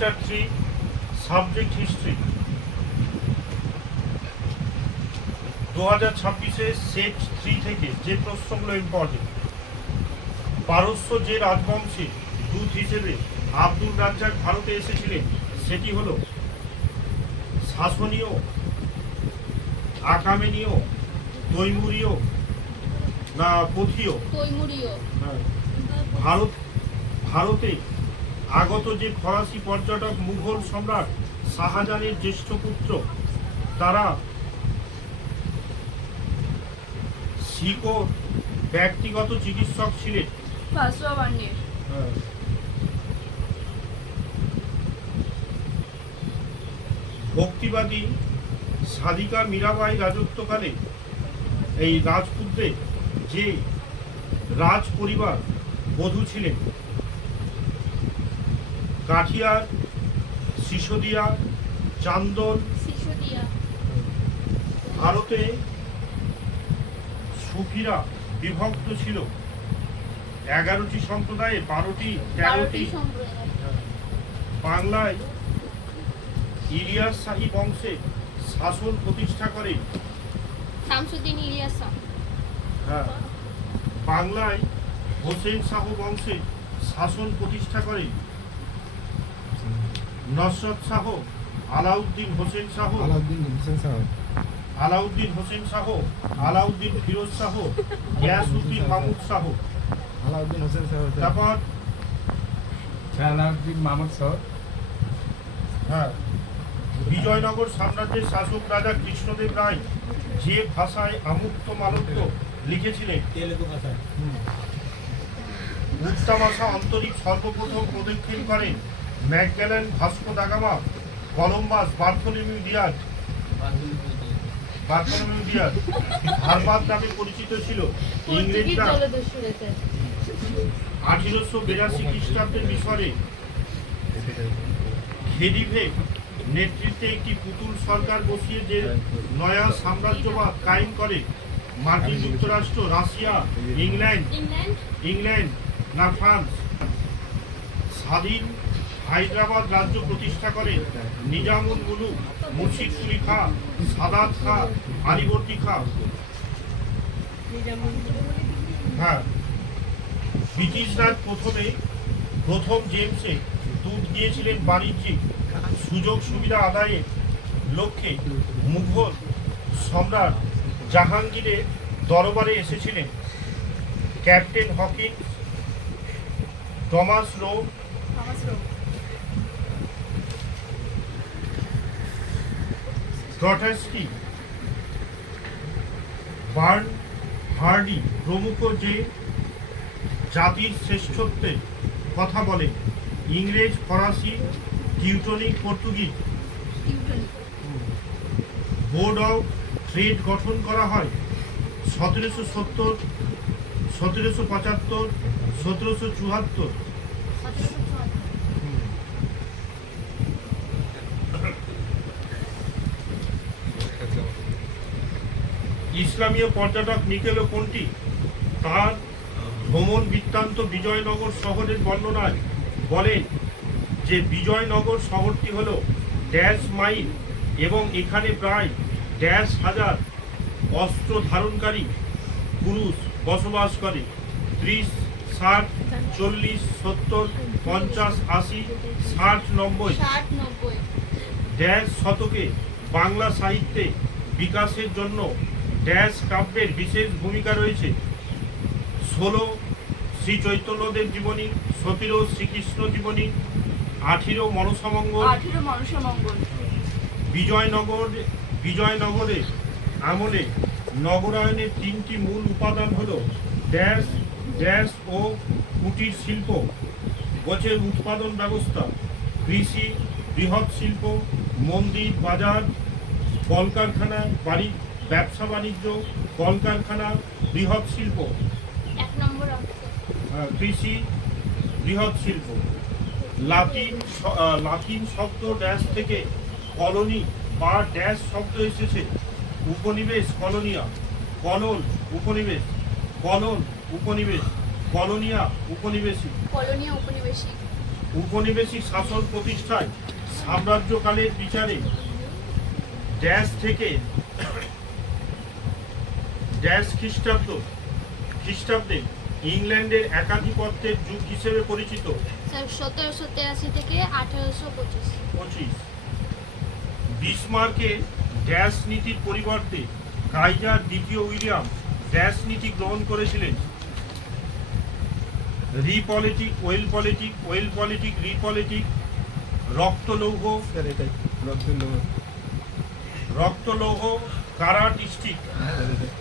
Semester 3 subject history 2026-এ set 3 থেকে যে প্রশ্নগুলো ইম্পর্টেন্ট। পারস্য যে রাজবংশে দূত হিসেবে আব্দুল রাজ্জাক ভারতে এসেছিলেন সেটি হলো শাসনীয়, আকামেনীয়, তৈমুরীয় না পথীয়? তৈমুরীয়। হ্যাঁ। ভারতে আগত যে ফরাসি পর্যটক মুঘল সম্রাট শাহজাহানের জ্যেষ্ঠ পুত্র, তারা শিখ ও ব্যক্তিগত চিকিৎসক ছিলেন। হ্যাঁ। ভক্তিবাদী সাদিকা মীরাবাই রাজত্বকালে এই রাজপুতদের যে রাজ পরিবার বধূ ছিলেন, কাঠিয়ার, সিসোদিয়া, চান্দন। ভারতে সুফিরা বিভক্ত ছিল 11টি সম্প্রদায়ে, 13টি। বাংলায় ইলিয়াস শাহী বংশে শাসন প্রতিষ্ঠা করে শামসুদ্দিন ইলিয়াস। হ্যাঁ। বাংলায় হোসেন শাহ বংশে শাসন প্রতিষ্ঠা করে নসরত শাহ, আলাউদ্দিন হোসেন শাহ, আলাউদ্দিন হোসেন শাহ, আলাউদ্দিন ফিরোজ শাহ, গিয়াসউদ্দিন মাহমুদ শাহ। আলাউদ্দিন হোসেন শাহ, তারপর আলাউদ্দিন মাহমুদ শাহ। হ্যাঁ। বিজয়নগর সাম্রাজ্যের শাসক রাজা কৃষ্ণদেব রায় যে ভাষায় আমুক্ত মালব্য লিখেছিলেন, তেলুগু ভাষায়, উত্তমাশা অন্তরীপ সর্বপ্রথম প্রদক্ষিণ করেন Magellan, Vasco da Gama, Columbus, Bartholomew Dias. হারবাদ নামে পরিচিত ছিল ইংরেজরা 1882 খ্রিস্টাব্দে মিশরে খেদিভে নেতৃত্বে একটি পুতুল সরকার বসিয়ে যে নয়া সাম্রাজ্যবাদ কায়েম করে মার্কিন যুক্তরাষ্ট্র, রাশিয়া, ইংল্যান্ড না ফ্রান্স। স্বাধীন হায়দ্রাবাদ রাজ্য প্রতিষ্ঠা করে নিজামুল মুলুক, মুর্শিদ কুলি খাঁ, সাদাত খাঁ, আলিবর্দী খাঁ। হ্যাঁ। ব্রিটিশরা প্রথম জেমসে দূত গিয়েছিলেন বাণিজ্যিক সুযোগ সুবিধা আদায়ের লক্ষ্যে। মুঘল সম্রাট জাহাঙ্গীরের দরবারে এসেছিলেন captain Hawkins, Thomas Roe, Trotsky, Bernhardi প্রমুখ যে জাতির শ্রেষ্ঠত্বের কথা বলেন। ইংরেজ, ফরাসি, Teutonic, Portuguese. Board of trade গঠন করা হয় 1770, 1775, 1774। ইসলামীয় পর্যটক নিকেলো কোনটি তার ভ্রমণ বৃত্তান্ত বিজয়নগর শহরের বর্ণনায় বলেন যে বিজয়নগর শহরটি হলো ড্যাশ মাইল এবং এখানে প্রায় ড্যাশ হাজার অস্ত্র ধারণকারী পুরুষ বসবাস করে। 30, 60, 40, 70, 50, 80, 60, 90 ড্যাশ শতকে বাংলা সাহিত্যে বিকাশের জন্য ড্যাশ কাব্যের বিশেষ ভূমিকা রয়েছে। 16 শ্রী চৈতন্যদেব জীবনী, 17 শ্রীকৃষ্ণ জীবনী, 18 মনসামঙ্গল। বিজয়নগরে আমলে নগরায়নের 3টি মূল উপাদান হলো ড্যাশ, ড্যাশ ও কুটির শিল্প, গোছের উৎপাদন ব্যবস্থা, কৃষি, বৃহৎ শিল্প, মন্দির, বাজার, কলকারখানা, বাড়ি, ব্যবসা বাণিজ্য, কলকারখানা, বৃহৎ শিল্প। কৃষি, বৃহৎ শিল্প। লাতিন শব্দ ড্যাশ থেকে কলোনি বা ড্যাশ শব্দ এসেছে। উপনিবেশ, কলোনিয়া, কলোন, উপনিবেশ, কলোন, উপনিবেশ, কলোনিয়া, উপনিবেশী। উপনিবেশিক শাসন প্রতিষ্ঠায় সাম্রাজ্যকালের বিচারে ড্যাশ থেকে ড্যাশ খ্রিস্টাব্দে ইংল্যান্ডের একাধিপত্যের যুগ হিসেবে পরিচিত। স্যার 1783 থেকে 1825। 25 বিসমার্কের ড্যাশ নীতির পরিবর্তে কাইজার দ্বিতীয় উইলিয়াম ড্যাশ নীতি গ্রহণ করেছিলেন। রিপলিটিক, ওয়েল পলিটিক, রিপলিটিক, রক্তলৌহ, স্যার এটাই রক্তলৌহ। রক্তলৌহ, কারাটিস্টিক, স্যার এটাই